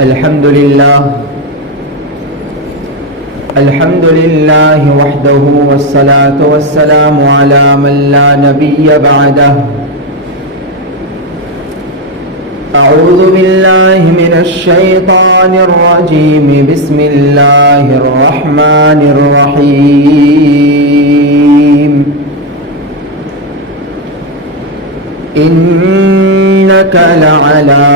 الحمد لله وحده والصلاة والسلام على من لا نبي بعده. أعوذ بالله من الشيطان الرجيم. بسم الله الرحمن الرحيم. إنك لعلى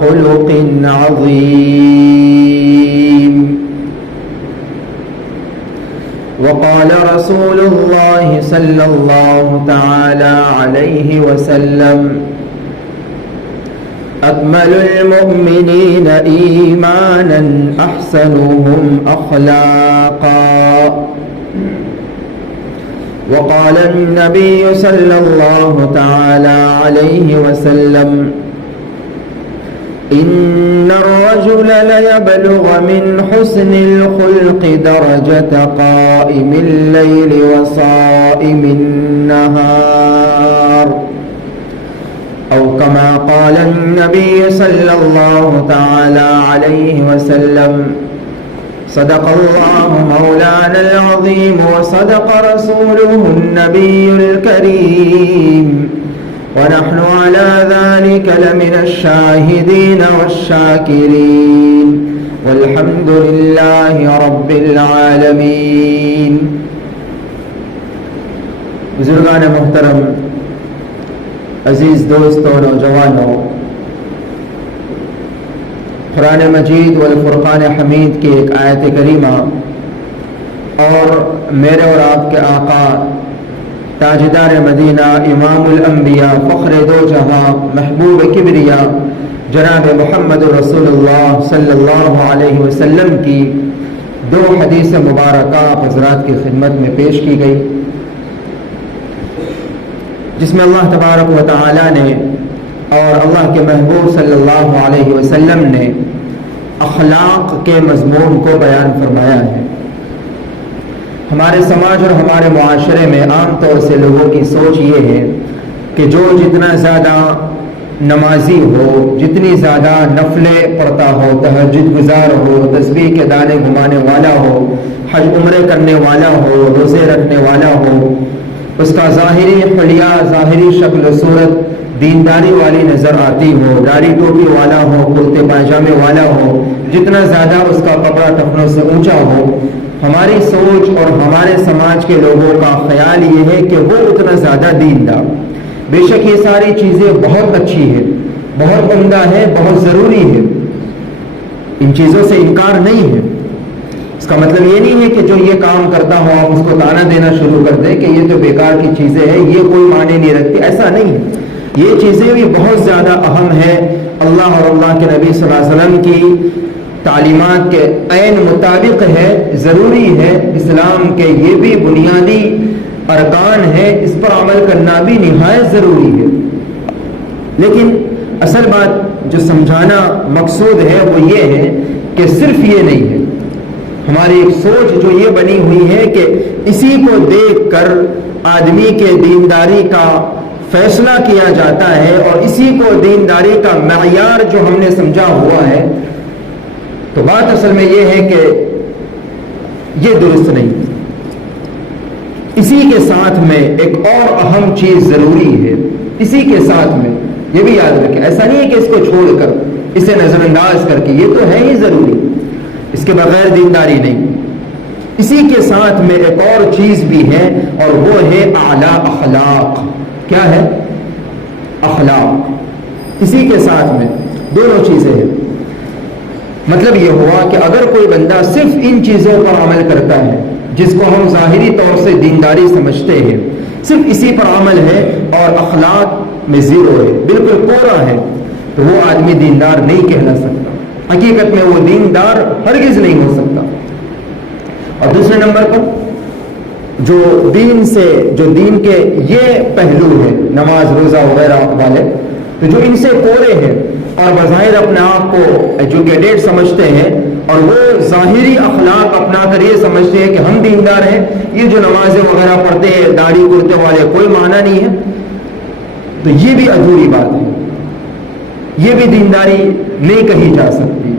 خلق عظيم. وقال رسول الله صلى الله تعالى عليه وسلم: أكمل المؤمنين إيمانا أحسنهم أخلاقا. وقال النبي صلى الله تعالى عليه وسلم: إن الرجل ليبلغ من حسن الخلق درجة قائم الليل وصائم النهار، أو كما قال النبي صلى الله تعالى عليه وسلم: صدق الله مولانا العظيم وصدق رسوله النبي الكريم، ونحن على ذلك لمن الشاهدين والشاكرين، والحمد لله رب العالمين. بزرگان محترم، عزیز دوستوں، نوجوانوں، قرآن مجید والفرقان حمید کی ایک آیت کریمہ اور میرے اور آپ کے آقا تاجدار مدینہ، امام الانبیاء، فخر دو جہاں، محبوب کبریا، جناب محمد رسول اللہ صلی اللہ علیہ وسلم کی دو حدیث مبارکہ حضرات کی خدمت میں پیش کی گئی، جس میں اللہ تبارک و تعالی نے اور اللہ کے محبوب صلی اللہ علیہ وسلم نے اخلاق کے مضمون کو بیان فرمایا ہے. ہمارے سماج اور ہمارے معاشرے میں عام طور سے لوگوں کی سوچ یہ ہے کہ جو جتنا زیادہ نمازی ہو، جتنی زیادہ نفلیں پڑھتا ہو، تہجد گزار ہو، تسبیح کے دانے گھمانے والا ہو، حج عمرے کرنے والا ہو، روزے رکھنے والا ہو، اس کا ظاہری حلیہ، ظاہری شکل و صورت دینداری والی نظر آتی ہو، داڑھی ٹوپی والا ہو، کرتے پائجامے والا ہو، جتنا زیادہ اس کا کپڑا ٹخنوں سے اونچا ہو، ہماری سوچ اور ہمارے سماج کے لوگوں کا خیال یہ ہے کہ وہ اتنا زیادہ دیندار. بے شک یہ ساری چیزیں بہت اچھی ہے، بہت عمدہ ہے، بہت ضروری ہے، ان چیزوں سے انکار نہیں ہے. اس کا مطلب یہ نہیں ہے کہ جو یہ کام کرتا ہو آپ اس کو تانا دینا شروع کر دیں کہ یہ تو بیکار کی چیزیں ہیں، یہ کوئی معنی نہیں رکھتی. ایسا نہیں ہے، یہ چیزیں بھی بہت زیادہ اہم ہے. اللہ اور اللہ کے نبی صلی اللہ علیہ وسلم کی تعلیمات کے عین مطابق ہے، ضروری ہے. اسلام کے یہ بھی بنیادی ارکان ہے، اس پر عمل کرنا بھی نہایت ضروری ہے. لیکن اصل بات جو سمجھانا مقصود ہے وہ یہ ہے کہ صرف یہ نہیں ہے. ہماری ایک سوچ جو یہ بنی ہوئی ہے کہ اسی کو دیکھ کر آدمی کے دینداری کا فیصلہ کیا جاتا ہے اور اسی کو دینداری کا معیار جو ہم نے سمجھا ہوا ہے. تو بات اصل میں یہ ہے کہ یہ درست نہیں. اسی کے ساتھ میں ایک اور اہم چیز ضروری ہے. اسی کے ساتھ میں یہ بھی یاد رکھیں، ایسا نہیں ہے کہ اس کو چھوڑ کر، اسے نظر انداز کر کے، یہ تو ہے ہی ضروری، اس کے بغیر دینداری نہیں. اسی کے ساتھ میں ایک اور چیز بھی ہے اور وہ ہے اعلیٰ اخلاق. کیا ہے؟ اخلاق. اسی کے ساتھ میں دونوں چیزیں ہیں. مطلب یہ ہوا کہ اگر کوئی بندہ صرف ان چیزوں پر عمل کرتا ہے جس کو ہم ظاہری طور سے دینداری سمجھتے ہیں، صرف اسی پر عمل ہے اور اخلاق میں زیرو ہے، بالکل کوڑا ہے، تو وہ آدمی دیندار نہیں کہلا سکتا. حقیقت میں وہ دیندار ہرگز نہیں ہو سکتا. اور دوسرے نمبر پر جو دین کے یہ پہلو ہے، نماز روزہ وغیرہ والے، تو جو ان سے کوڑے ہیں اور بظاہر اپنے آپ کو ایجوکیٹڈ سمجھتے ہیں اور وہ ظاہری اخلاق اپنا کر یہ سمجھتے ہیں کہ ہم دیندار ہیں، یہ جو نمازیں وغیرہ پڑھتے ہیں داڑھی کرتے والے کوئی معنی نہیں ہے، تو یہ بھی ادھوری بات ہے، یہ بھی دینداری نہیں کہی جا سکتی.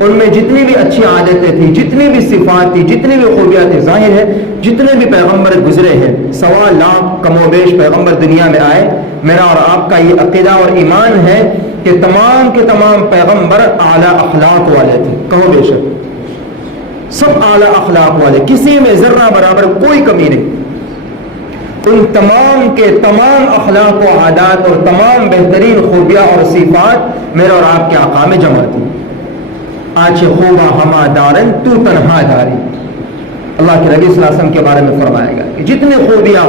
ان میں جتنی بھی اچھی عادتیں تھیں، جتنی بھی صفات تھی، جتنی بھی خوبیاں تھیں، ظاہر ہے جتنے بھی پیغمبر گزرے ہیں، 1.25 لاکھ کم و بیش پیغمبر دنیا میں آئے، میرا اور آپ کا یہ عقیدہ اور ایمان ہے کہ تمام کے تمام پیغمبر اعلیٰ اخلاق والے تھے، کہو بے شک سب اعلیٰ اخلاق والے، کسی میں ذرہ برابر کوئی کمی نہیں۔ ان تمام کے تمام اخلاق و عادات اور تمام بہترین خوبیاں اور صفات میرے اور آپ کے آقا میں جمع تھی۔ آج خوبا ہما دارن تو تنہا داری، اللہ کے نبی صلی اللہ علیہ وسلم کے بارے میں فرمایا گیا کہ جتنے خوبیاں،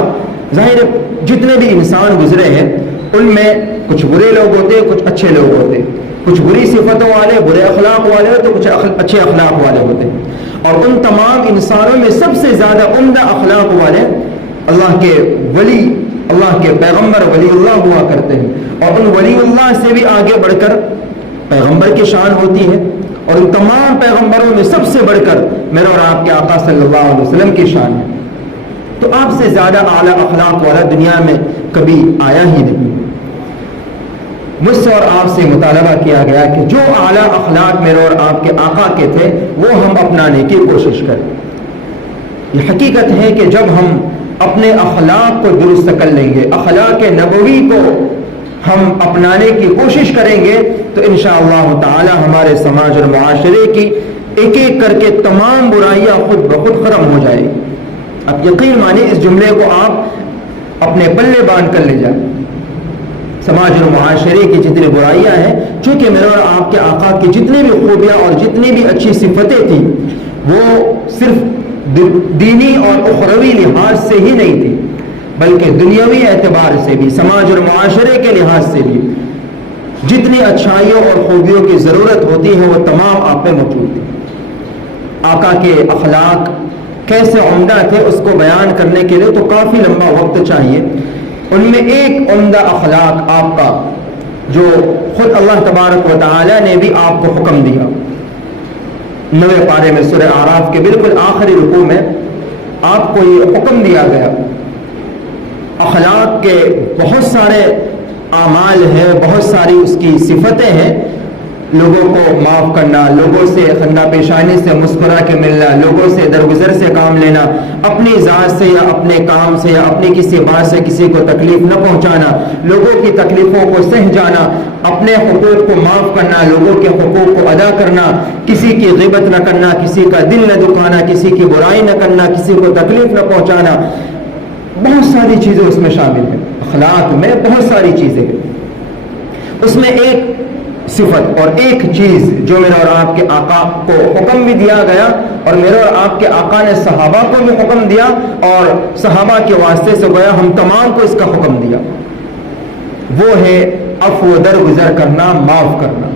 ظاہر جتنے بھی انسان گزرے ہیں ان میں کچھ برے لوگ ہوتے، کچھ اچھے لوگ ہوتے، کچھ بری صفتوں والے، برے اخلاق والے ہوتے، کچھ اچھے اخلاق والے ہوتے، اور ان تمام انسانوں میں سب سے زیادہ عمدہ اخلاق والے اللہ کے ولی، اللہ کے پیغمبر ولی اللہ ہوا کرتے ہیں، اور ان ولی اللہ سے بھی آگے بڑھ کر پیغمبر کی شان ہوتی ہے، اور ان تمام پیغمبروں میں سب سے بڑھ کر میرے اور آپ کے آقا صلی اللہ علیہ وسلم کی شان ہے۔ تو آپ سے زیادہ اعلیٰ اخلاق والا دنیا میں کبھی آیا ہی نہیں۔ مجھ سے اور آپ سے مطالبہ کیا گیا کہ جو اعلیٰ اخلاق میرے اور آپ کے آقا کے تھے وہ ہم اپنانے کی کوشش کریں۔ یہ حقیقت ہے کہ جب ہم اپنے اخلاق کو درست کر لیں گے، اخلاق نبوی کو ہم اپنانے کی کوشش کریں گے، تو انشاءاللہ تعالی ہمارے سماج اور معاشرے کی ایک ایک کر کے تمام برائیاں خود بخود ختم ہو جائیں گی۔ اب یقین مانیے اس جملے کو آپ اپنے پلے باندھ کر لے جائیں۔ سماج اور معاشرے کی جتنی برائیاں ہیں، چونکہ میرے اور آپ کے آقا کی جتنی بھی خوبیاں اور جتنی بھی اچھی صفتیں تھیں وہ صرف دینی اور اخروی لحاظ سے ہی نہیں تھی، بلکہ دنیاوی اعتبار سے بھی، سماج اور معاشرے کے لحاظ سے بھی جتنی اچھائیوں اور خوبیوں کی ضرورت ہوتی ہے وہ تمام آپ میں موجود تھی۔ آقا کے اخلاق کیسے عمدہ تھے اس کو بیان کرنے کے لیے تو کافی لمبا وقت چاہیے۔ ان میں ایک عمدہ اخلاق آپ کا جو خود اللہ تبارک و تعالی نے بھی آپ کو حکم دیا، 9 پارے میں سورہ اعراف کے بالکل آخری رکوع میں آپ کو یہ حکم دیا گیا۔ اخلاق کے بہت سارے اعمال ہیں، بہت ساری اس کی صفتیں ہیں، لوگوں کو معاف کرنا، لوگوں سے خندہ پیشانی سے مسکرا کے ملنا، لوگوں سے درگزر سے کام لینا، اپنی ذات سے یا اپنے کام سے یا اپنی کسی بات سے کسی کو تکلیف نہ پہنچانا، لوگوں کی تکلیفوں کو سہ جانا، اپنے حقوق کو معاف کرنا، لوگوں کے حقوق کو ادا کرنا، کسی کی غیبت نہ کرنا، کسی کا دل نہ دکھانا، کسی کی برائی نہ کرنا، کسی کو تکلیف نہ پہنچانا، بہت ساری چیزیں اس میں شامل ہیں۔ اخلاق میں بہت ساری چیزیں ہیں، اس میں ایک صفت اور ایک چیز جو میرے اور آپ کے آقا کو حکم بھی دیا گیا اور میرے اور آپ کے آقا نے صحابہ کو بھی حکم دیا اور صحابہ کے واسطے سے گویا ہم تمام کو اس کا حکم دیا، وہ ہے عفو درگزر کرنا، معاف کرنا۔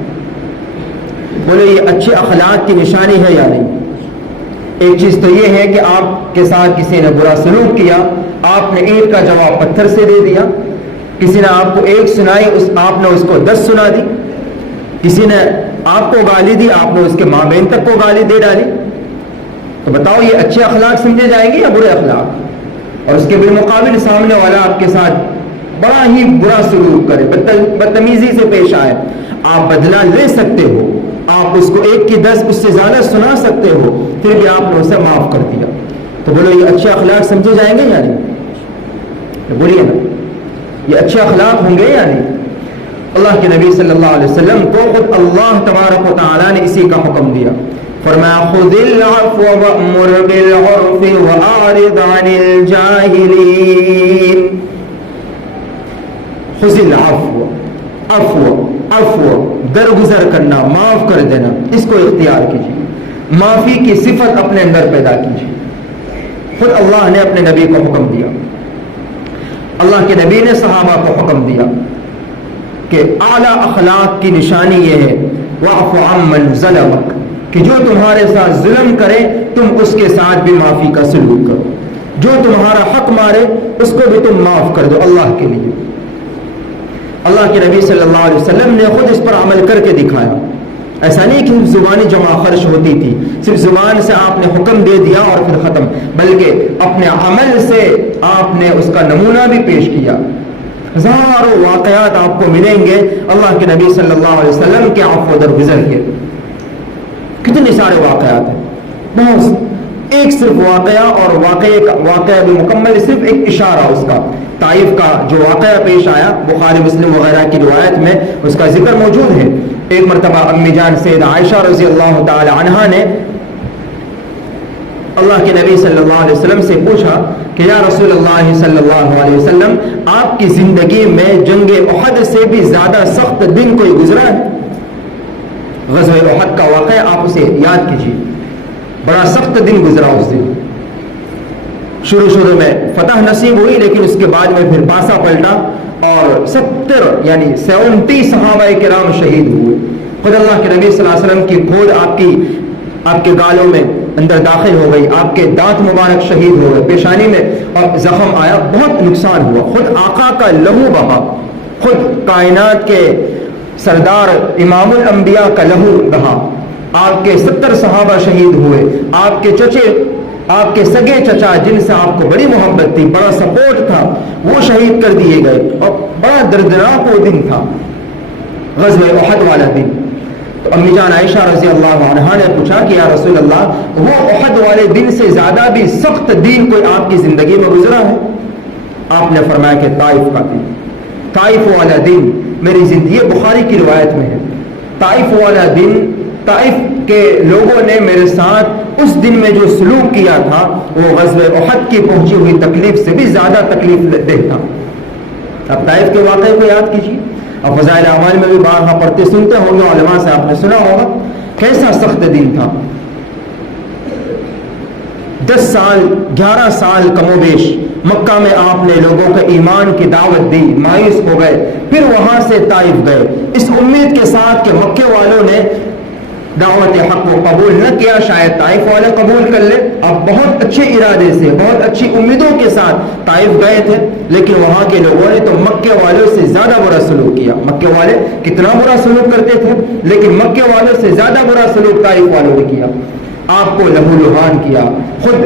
بولے یہ اچھے اخلاق کی نشانی ہے یا نہیں؟ ایک چیز تو یہ ہے کہ آپ کے ساتھ کسی نے برا سلوک کیا، آپ نے اینٹ کا جواب پتھر سے دے دیا، کسی نے آپ کو ایک سنائی آپ نے اس کو 10 سنا دی، کسی نے آپ کو گالی دی آپ نے اس کے ماں بہن تک کو گالی دے ڈالی، تو بتاؤ یہ اچھے اخلاق سمجھے جائیں گے یا برے اخلاق؟ اور اس کے بالمقابل سامنے والا آپ کے ساتھ بڑا ہی برا سلوک کرے، بدتمیزی سے پیش آئے، آپ بدلہ لے سکتے ہو، آپ اس کو 1 کی 10 اس سے زیادہ سنا سکتے ہو، پھر بھی آپ نے اسے معاف کر دیا، تو بولو یہ اچھے اخلاق سمجھے جائیں گے یا نہیں؟ بولیے نا، یہ اچھے اخلاق ہوں گے یا نہیں؟ اللہ کے نبی صلی اللہ علیہ وسلم کو خود اللہ تبارک و تعالی نے اسی کا حکم دیا، فرمایا خذ العفو وأمر بالعرف وأعرض عن الجاہلین۔ خذ العفو، عفو درگزر کرنا، معاف کر دینا، اس کو اختیار کیجیے، معافی کی صفت اپنے اندر پیدا کیجیے۔ خود اللہ نے اپنے نبی کو حکم دیا، اللہ کے نبی نے صحابہ کو حکم دیا کہ اعلیٰ اخلاق کی نشانی یہ ہے وَاعْفُ عَمَّنْ ظَلَمَكَ، کہ جو تمہارے ساتھ ظلم کرے تم اس کے ساتھ بھی معافی کا سلوک کرو، جو تمہارا حق مارے اس کو بھی تم معاف کر دو اللہ کے لیے۔ اللہ کے نبی صلی اللہ علیہ وسلم نے خود اس پر عمل کر کے دکھایا، ایسا نہیں کہ زبانی جمع خرش ہوتی تھی، صرف زبان سے آپ نے حکم دے دیا اور پھر ختم، بلکہ اپنے عمل سے آپ نے اس کا نمونہ بھی پیش کیا۔ ہزاروں واقعات آپ کو ملیں گے اللہ کے نبی صلی اللہ علیہ وسلم کے عفو درگزر کے۔ کتنے سارے واقعات ہیں، بہت، ایک صرف واقعہ، اور واقعہ بھی مکمل صرف ایک اشارہ اس کا، طائف کا جو واقعہ پیش آیا بخاری مسلم وغیرہ کی روایت میں اس کا ذکر موجود ہے۔ ایک مرتبہ امی جان سیدہ عائشہ رضی اللہ تعالی عنہا نے اللہ کے نبی صلی اللہ علیہ وسلم سے پوچھا کہ یا رسول اللہ صلی اللہ علیہ وسلم، آپ کی زندگی میں جنگ احد سے بھی زیادہ سخت دن کوئی گزرا ہے؟ غزوہ احد کا واقعہ آپ اسے یاد کیجیے، بڑا سخت دن گزرا اس دن۔ شروع میں فتح نصیب ہوئی، لیکن اس کے بعد میں پھر پاسا پلٹا اور 70 صحابہ کرام شہید ہوئے۔ خود اللہ کے نبی صلی اللہ علیہ وسلم کی کھود آپ کے گالوں میں اندر داخل ہو گئی، آپ کے دانت مبارک شہید ہو گئے، پیشانی میں اور زخم آیا، بہت نقصان ہوا، خود آقا کا لہو بہا، خود کائنات کے سردار امام الانبیاء کا لہو بہا، آپ کے 70 صحابہ شہید ہوئے، آپ کے چچے، آپ کے سگے چچا جن سے آپ کو بڑی محبت تھی، بڑا سپورٹ تھا، وہ شہید کر دیے گئے، اور بڑا دردناک وہ دن تھا غزوہ احد والا دن۔ تو امی جان عائشہ رضی اللہ عنہا نے پوچھا کہ یا رسول اللہ، وہ احد والے دن سے زیادہ بھی سخت دن کوئی آپ کی زندگی میں گزرا ہے؟ آپ نے فرمایا کہ طائف کا دن، طائف والا دن میری زندگی، بخاری کی روایت میں ہے، طائف والا دن، طائف کے لوگوں نے میرے ساتھ اس دن میں جو سلوک کیا تھا وہ غزوہ احد کی پہنچی ہوئی تکلیف سے بھی زیادہ تکلیف دہ تھا۔ اب طائف کے واقعے کو یاد کیجیے، اب فضائل اعمال میں بھی بارہا پڑھتے سنتے ہوں گے، علماء سے آپ نے سنا ہوگا کیسا سخت دن تھا۔ 10 سال 11 سال کم و بیش مکہ میں آپ نے لوگوں کو ایمان کی دعوت دی، مایوس ہو گئے، پھر وہاں سے طائف گئے اس امید کے ساتھ کہ مکے والوں نے دعوت حق کو قبول نہ کیا، شاید طائف والے قبول کر لے۔ اب بہت اچھے ارادے سے، بہت اچھی امیدوں کے ساتھ طائف گئے تھے، لیکن وہاں کے لوگوں نے تو مکے والوں سے زیادہ برا سلوک کیا۔ مکے والے کتنا برا سلوک کرتے تھے، لیکن مکے والوں سے زیادہ برا سلوک طائف والوں نے کیا، آپ کو لہو لہان کیا۔ خود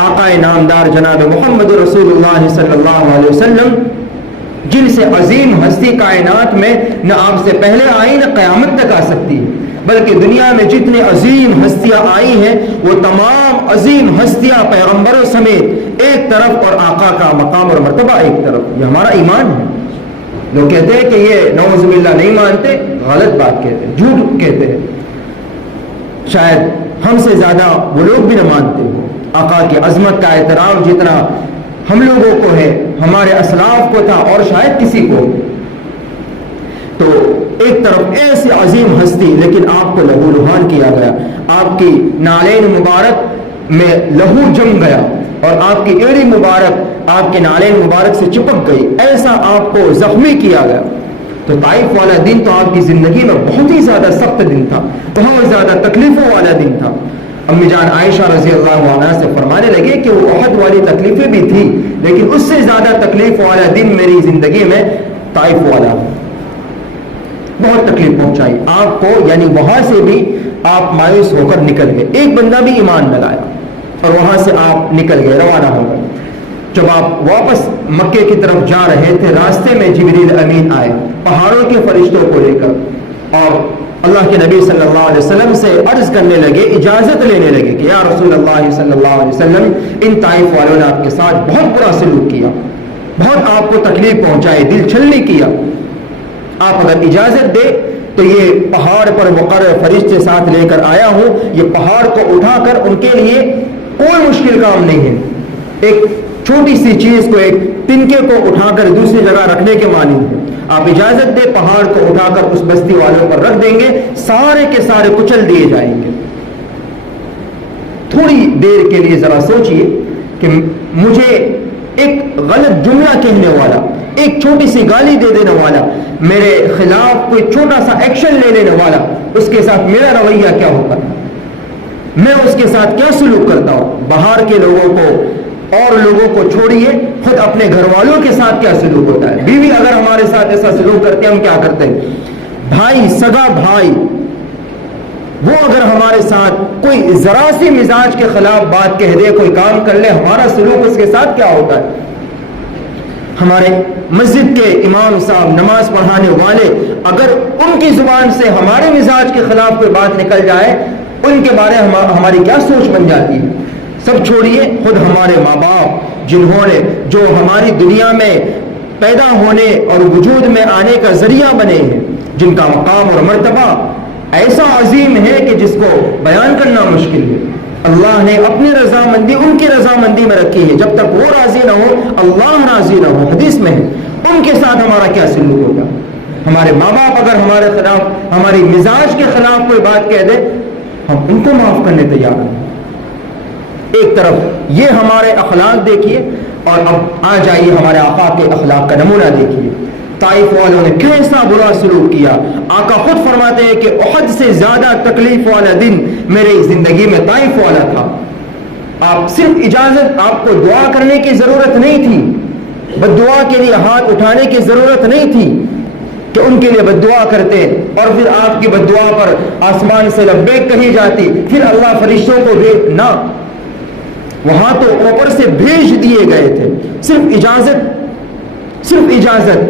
آقا نامدار جناب محمد رسول اللہ صلی اللہ علیہ وسلم، جن سے عظیم ہستی کائنات میں نہ آپ سے پہلے آئی نہ قیامت تک آ سکتی ہے، بلکہ دنیا میں جتنے عظیم ہستیاں آئی ہیں وہ تمام عظیم ہستیاں پیغمبروں سمیت ایک طرف اور آقا کا مقام اور مرتبہ ایک طرف۔ یہ ہمارا ایمان ہے۔ لوگ کہتے ہیں کہ یہ نعوذ باللہ نہیں مانتے، غلط بات کہتے ہیں، جھوٹ کہتے ہیں، شاید ہم سے زیادہ وہ لوگ بھی نہ مانتے ہو۔ آقا کی عظمت کا احترام جتنا ہم لوگوں کو ہے، ہمارے اسلاف کو تھا اور شاید کسی کو۔ تو ایک طرف ایسی عظیم ہستی، لیکن آپ کو لہو لہان کیا گیا، آپ کی نالین مبارک میں لہو جم گیا اور آپ کی ایڑی مبارک آپ کے نالین مبارک سے چپک گئی، ایسا آپ کو زخمی کیا گیا۔ تو طائف والا دن تو آپ کی زندگی میں بہت ہی زیادہ سخت دن تھا، بہت زیادہ تکلیفوں والا دن تھا۔ امی جان عائشہ رضی اللہ عنہا سے فرمانے لگے کہ وہ احد والی تکلیفیں بھی تھی، لیکن اس سے زیادہ تکلیف والا دن میری زندگی میں طائف والا، بہت تکلیف پہنچائی آپ کو، یعنی وہاں سے بھی آپ مایوس ہو کر نکل گئے، ایک بندہ بھی ایمان نہ لایا اور وہاں سے آپ نکل گئے، روانہ ہو گئے۔ جب آپ واپس مکے کی طرف جا رہے تھے، راستے میں جبریل امین آئے پہاڑوں کے فرشتوں کو لے کر، اور اللہ کے نبی صلی اللہ علیہ وسلم سے عرض کرنے لگے، اجازت لینے لگے کہ یا رسول اللہ صلی اللہ علیہ وسلم، ان طائف والوں نے آپ کے ساتھ بہت برا سلوک کیا، بہت آپ کو تکلیف پہنچائی، دل چھلنی کیا، آپ اگر اجازت دے تو یہ پہاڑ پر مقرر فرشتے ساتھ لے کر آیا ہوں، یہ پہاڑ کو اٹھا کر ان کے لیے کوئی مشکل کام نہیں ہے، ایک چھوٹی سی چیز کو، ایک تنکے کو اٹھا کر دوسری جگہ رکھنے کے مانند ہے، آپ اجازت دے پہاڑ کو اٹھا کر اس بستی والوں پر رکھ دیں گے، سارے کے سارے کچل دیے جائیں گے۔ تھوڑی دیر کے لیے ذرا سوچئے کہ مجھے ایک غلط جملہ کہنے والا، ایک چھوٹی سی گالی دے دینے والا، میرے خلاف کوئی چھوٹا سا ایکشن لے لینے والا، اس کے ساتھ میرا رویہ کیا ہوتا ہے، میں اس کے ساتھ کیا سلوک کرتا ہوں۔ باہر کے لوگوں کو اور لوگوں کو چھوڑیے، خود اپنے گھر والوں کے ساتھ کیا سلوک ہوتا ہے، بیوی اگر ہمارے ساتھ ایسا سلوک کرتے ہیں ہم کیا کرتے ہیں، بھائی، سگا بھائی، وہ اگر ہمارے ساتھ کوئی ذرا سی مزاج کے خلاف بات کہہ دے، کوئی کام کر لے، ہمارا سلوک اس کے ساتھ کیا ہوتا ہے۔ ہمارے مسجد کے امام صاحب، نماز پڑھانے والے، اگر ان کی زبان سے ہمارے مزاج کے خلاف کوئی بات نکل جائے ان کے بارے ہماری کیا سوچ بن جاتی ہے؟ سب چھوڑیے، خود ہمارے ماں باپ جنہوں نے جو ہماری دنیا میں پیدا ہونے اور وجود میں آنے کا ذریعہ بنے ہیں، جن کا مقام اور مرتبہ ایسا عظیم ہے کہ جس کو بیان کرنا مشکل ہے، اللہ نے اپنی رضامندی ان کی رضامندی میں رکھی ہے. جب تک وہ راضی نہ ہو اللہ راضی نہ ہو. حدیث میں ہے ان کے ساتھ ہمارا کیا سلوک ہوگا. ہمارے ماں باپ اگر ہمارے خلاف، ہماری مزاج کے خلاف کوئی بات کہہ دے، ہم ان کو معاف کرنے تیار ہیں. ایک طرف یہ ہمارے اخلاق دیکھیے، اور اب آ جائیے ہمارے آقا کے اخلاق کا نمونہ دیکھیے. طائف والوں نے کیسا برا سلوک کیا. آقا خود فرماتے ہیں کہ احد سے زیادہ تکلیف والا دن میری زندگی میں طائف والا تھا. آپ صرف اجازت، آپ کو دعا کرنے کی ضرورت نہیں تھی، بد دعا کے لیے ہاتھ اٹھانے کی ضرورت نہیں تھی کہ ان کے لیے بد دعا کرتے، اور پھر آپ کی بد دعا پر آسمان سے لبیک کہی جاتی، پھر اللہ فرشتوں کو نہ، وہاں تو اوپر سے بھیج دیے گئے تھے. صرف اجازت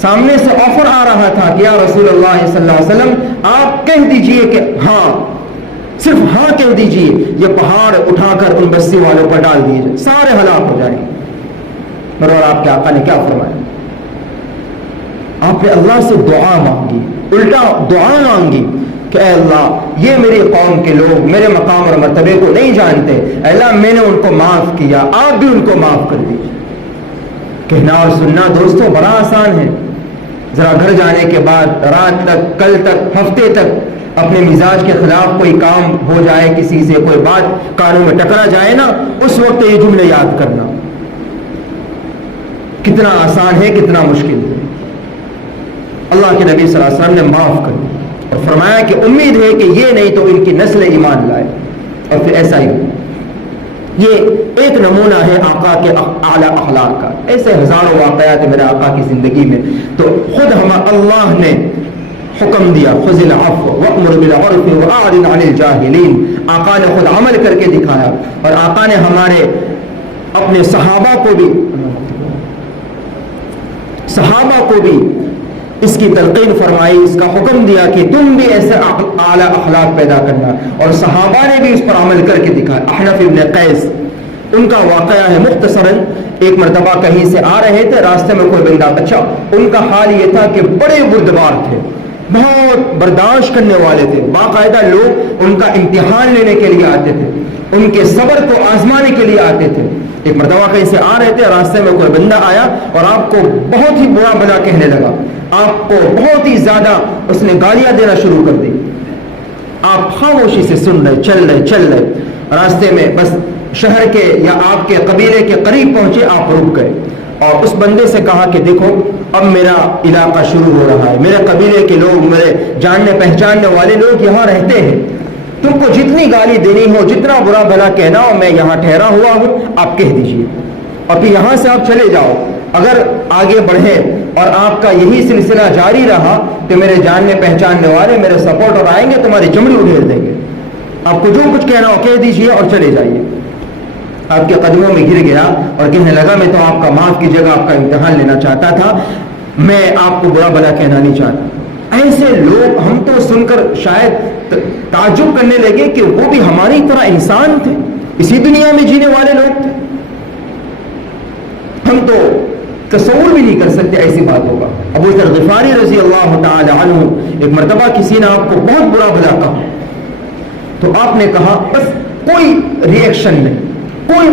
سامنے سے آفر آ رہا تھا کہ یا رسول اللہ صلی اللہ علیہ وسلم آپ کہہ دیجئے کہ ہاں، صرف ہاں کہہ دیجئے، یہ پہاڑ اٹھا کر ان بستی والوں پر ڈال دیے جائے، سارے ہلاک ہو جائیں. اور آپ کے آقا نے کیا فرمایا؟ آپ نے اللہ سے دعا مانگی، الٹا دعا مانگی کہ اے اللہ یہ میری قوم کے لوگ میرے مقام اور مرتبے کو نہیں جانتے، اے اللہ میں نے ان کو معاف کیا، آپ بھی ان کو معاف کر دیجیے. کہنا اور سننا دوستوں بڑا آسان ہے. ذرا گھر جانے کے بعد رات تک، کل تک، ہفتے تک اپنے مزاج کے خلاف کوئی کام ہو جائے، کسی سے کوئی بات کانوں میں ٹکرا جائے نا، اس وقت یہ جملے یاد کرنا کتنا آسان ہے، کتنا مشکل ہے. اللہ کے نبی صلی اللہ علیہ وسلم نے معاف کر دیا اور فرمایا کہ امید ہے کہ یہ نہیں تو ان کی نسل ایمان لائے. اور پھر ایسا ہی یہ ایک نمونہ ہے آقا کے اعلیٰ اخلاق کا. ایسے ہزاروں واقعات ہیں میرے آقا کی زندگی میں. تو خود اللہ نے حکم دیا خذ العفو وامر بالعرف واعرض عن الجاہلین. آقا نے خود عمل کر کے دکھایا، اور آقا نے ہمارے اپنے صحابہ کو بھی اس کی تلقین فرمائی، اس کا حکم دیا کہ تم بھی ایسے اعلیٰ اخلاق پیدا کرنا، اور صحابہ نے بھی اس پر عمل کر کے دکھایا. احنف ابن قیس ان کا واقعہ ہے مختصراً. ایک مرتبہ کہیں سے آ رہے تھے، راستے میں کوئی بندہ، اچھا ان کا حال یہ تھا کہ بڑے بردبار تھے، بہت برداشت کرنے والے تھے، باقاعدہ لوگ ان کا امتحان لینے کے لیے آتے تھے، ان کے صبر کو آزمانے کے لیے آتے تھے. ایک مرتبہ کہیں سے آ رہے تھے، راستے میں کوئی بندہ آیا اور آپ کو بہت ہی برا بھلا کہنے لگا، آپ کو بہت ہی زیادہ اس نے گالیاں دینا شروع کر دی. آپ خاموشی سے سن رہے، چل رہے، راستے میں بس شہر کے یا آپ کے قبیلے کے قریب پہنچے، آپ رک گئے اور اس بندے سے کہا کہ دیکھو اب میرا علاقہ شروع ہو رہا ہے، میرے قبیلے کے لوگ، میرے جاننے پہچاننے والے لوگ یہاں رہتے ہیں، تم کو جتنی گالی دینی ہو، جتنا برا بھلا کہنا ہو، میں یہاں ٹھہرا ہوا ہوں، آپ کہہ دیجئے اور پھر یہاں سے آپ چلے جاؤ. اگر آگے بڑھے اور آپ کا یہی سلسلہ جاری رہا تو میرے جاننے پہچاننے والے، میرے سپورٹر آئیں گے، تمہاری چمڑی ادھیڑ دیں گے. آپ کو جو کچھ کہنا ہو کہہ دیجئے اور چلے جائیے. آپ کے قدموں میں گر گیا اور کہنے لگا میں تو آپ کا معاف کی جگہ آپ کا امتحان لینا چاہتا تھا، میں آپ کو برا بھلا کہنا نہیں چاہتا. ایسے لوگ ہم تو سن کر شاید تعجب کرنے لگے کہ وہ بھی ہماری طرح انسان تھے، اسی دنیا میں جینے والے لوگ تھے. ہم تو تصور بھی نہیں کر سکتے ایسی بات ہوگا. ابو ذر غفاری رضی اللہ تعالی عنہ ایک مرتبہ کسی نے آپ کو بہت برا بھلا کہا تو آپ نے کہا بس کوئی ریئیکشن نہیں، کوئی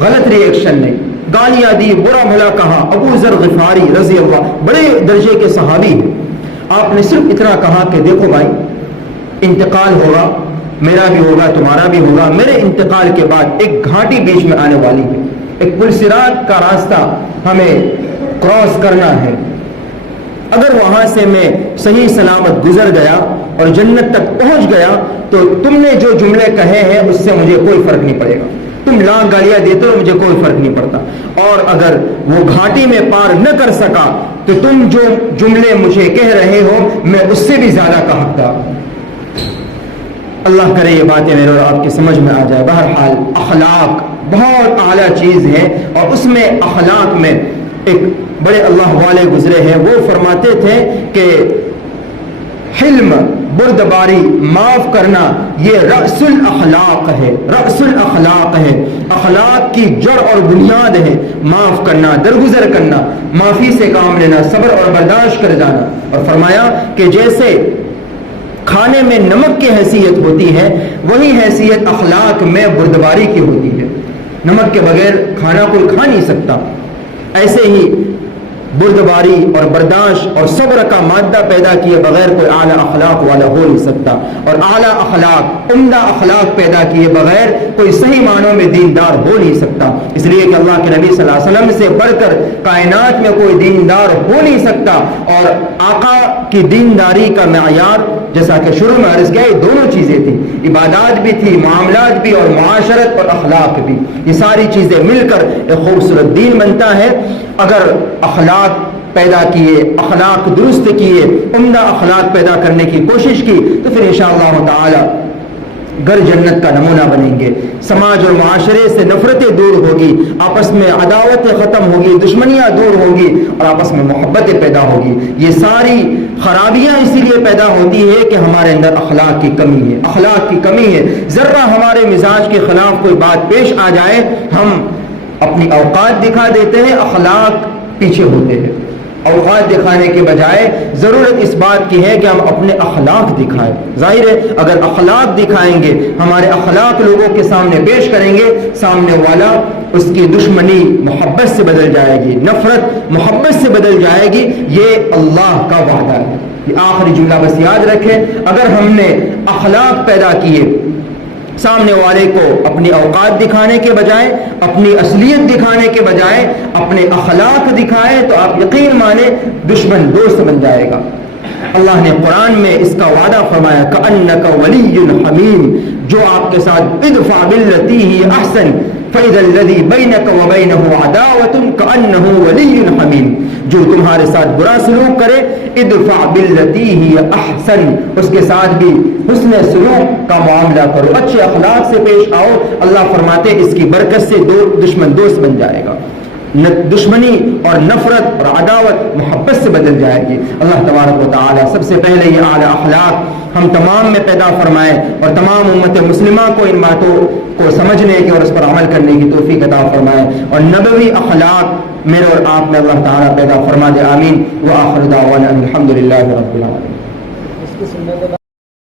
غلط ریئیکشن نہیں، گالیاں دی، برا بھلا کہا. ابو ذر غفاری رضی اللہ بڑے درجے کے صحابی ہیں. آپ نے صرف اتنا کہا کہ دیکھو بھائی انتقال ہوگا، میرا بھی ہوگا، تمہارا بھی ہوگا. میرے انتقال کے بعد ایک گھاٹی بیچ میں آنے والی ہے، ایک پل صراط کا راستہ ہمیں کراس کرنا ہے. اگر وہاں سے میں صحیح سلامت گزر گیا اور جنت تک پہنچ گیا تو تم نے جو جملے کہے ہیں اس سے مجھے کوئی فرق نہیں پڑے گا. تم لاکھ گالیاں دیتے ہو، مجھے کوئی فرق نہیں پڑتا. اور اگر وہ گھاٹی میں پار نہ کر سکا تو تم جو جملے مجھے کہہ رہے ہو میں اس سے بھی زیادہ کا حقدار ہوں. اللہ کرے یہ باتیں میرے اور آپ کی سمجھ میں آ جائے. بہرحال اخلاق بہت اعلیٰ چیز ہے، اور اس میں اخلاق میں ایک بڑے اللہ والے گزرے ہیں، وہ فرماتے تھے کہ حلم بردباری، معاف کرنا، یہ رأس الاخلاق ہے، رأس الاخلاق ہے، اخلاق کی جڑ اور بنیاد ہے۔ معاف کرنا، درگزر کرنا، معافی سے کام لینا، صبر اور برداشت کر جانا۔ اور فرمایا کہ جیسے کھانے میں نمک کی حیثیت ہوتی ہے، وہی حیثیت اخلاق میں بردباری کی ہوتی ہے۔ نمک کے بغیر کھانا کوئی کھا نہیں سکتا، ایسے ہی بردباری اور برداشت اور صبر کا مادہ پیدا کیے بغیر کوئی اعلیٰ اخلاق والا ہو نہیں سکتا، اور اعلیٰ اخلاق، عمدہ اخلاق پیدا کیے بغیر کوئی صحیح معنوں میں دیندار ہو نہیں سکتا۔ اس لیے کہ اللہ کے نبی صلی اللہ علیہ وسلم سے بڑھ کر کائنات میں کوئی دیندار ہو نہیں سکتا، اور آقا کی دینداری کا معیار جیسا کہ شروع میں عرض کیا، یہ دونوں چیزیں تھیں، عبادات بھی تھی، معاملات بھی، اور معاشرت اور اخلاق بھی۔ یہ ساری چیزیں مل کر ایک خوبصورت دین بنتا ہے۔ اگر اخلاق پیدا کیے، اخلاق درست کیے، عمدہ اخلاق پیدا کرنے کی کوشش کی، تو پھر انشاءاللہ تعالی گھر جنت کا نمونہ بنیں گے۔ سماج اور معاشرے سے نفرتیں دور ہوگی، آپس میں عداوتیں ختم ہوگی، دشمنیاں دور ہوگی، اور آپس میں محبتیں پیدا ہوگی۔ یہ ساری خرابیاں اسی لیے پیدا ہوتی ہے کہ ہمارے اندر اخلاق کی کمی ہے، اخلاق کی کمی ہے۔ ذرا ہمارے مزاج کے خلاف کوئی بات پیش آ جائے، ہم اپنی اوقات دکھا دیتے ہیں، اخلاق پیچھے ہوتے ہیں۔ اوقات دکھانے کے بجائے ضرورت اس بات کی ہے کہ ہم اپنے اخلاق دکھائیں۔ ظاہر ہے اگر اخلاق دکھائیں گے، ہمارے اخلاق لوگوں کے سامنے پیش کریں گے، سامنے والا اس کی دشمنی محبت سے بدل جائے گی، نفرت محبت سے بدل جائے گی۔ یہ اللہ کا وعدہ ہے۔ یہ آخری جملہ بس یاد رکھیں، اگر ہم نے اخلاق پیدا کیے، سامنے والے کو اپنی اوقات دکھانے کے بجائے، اپنی اصلیت دکھانے کے بجائے اپنے اخلاق دکھائے، تو آپ یقین مانیں دشمن دوست بن جائے گا۔ اللہ نے قرآن میں اس کا وعدہ فرمایا، کأنک ولی حمیم، جو آپ کے ساتھ ادفع باللتی ہی احسن فإذا الذی بینک وبینہ عداوۃ کأنہ ولی حمیم، جو تمہارے ساتھ برا سلوک کرے، ادفع باللتی ہی احسن، اس کے ساتھ بھی حسن سلوک کا معاملہ کرو، اچھے اخلاق سے پیش آؤ۔ اللہ فرماتے اس کی برکت سے دشمن دوست بن جائے گا، دشمنی اور نفرت اور عداوت محبت سے بدل جائے گی۔ اللہ تبارک و تعالی سب سے پہلے یہ اعلیٰ اخلاق ہم تمام میں پیدا فرمائے، اور تمام امت مسلمہ کو ان باتوں کو سمجھنے کی اور اس پر عمل کرنے کی توفیق عطا فرمائے، اور نبوی اخلاق میرے اور آپ میں اللہ تعالی پیدا فرما دے، آمین۔ وآخر دعوانا الحمدللہ رب العالمین۔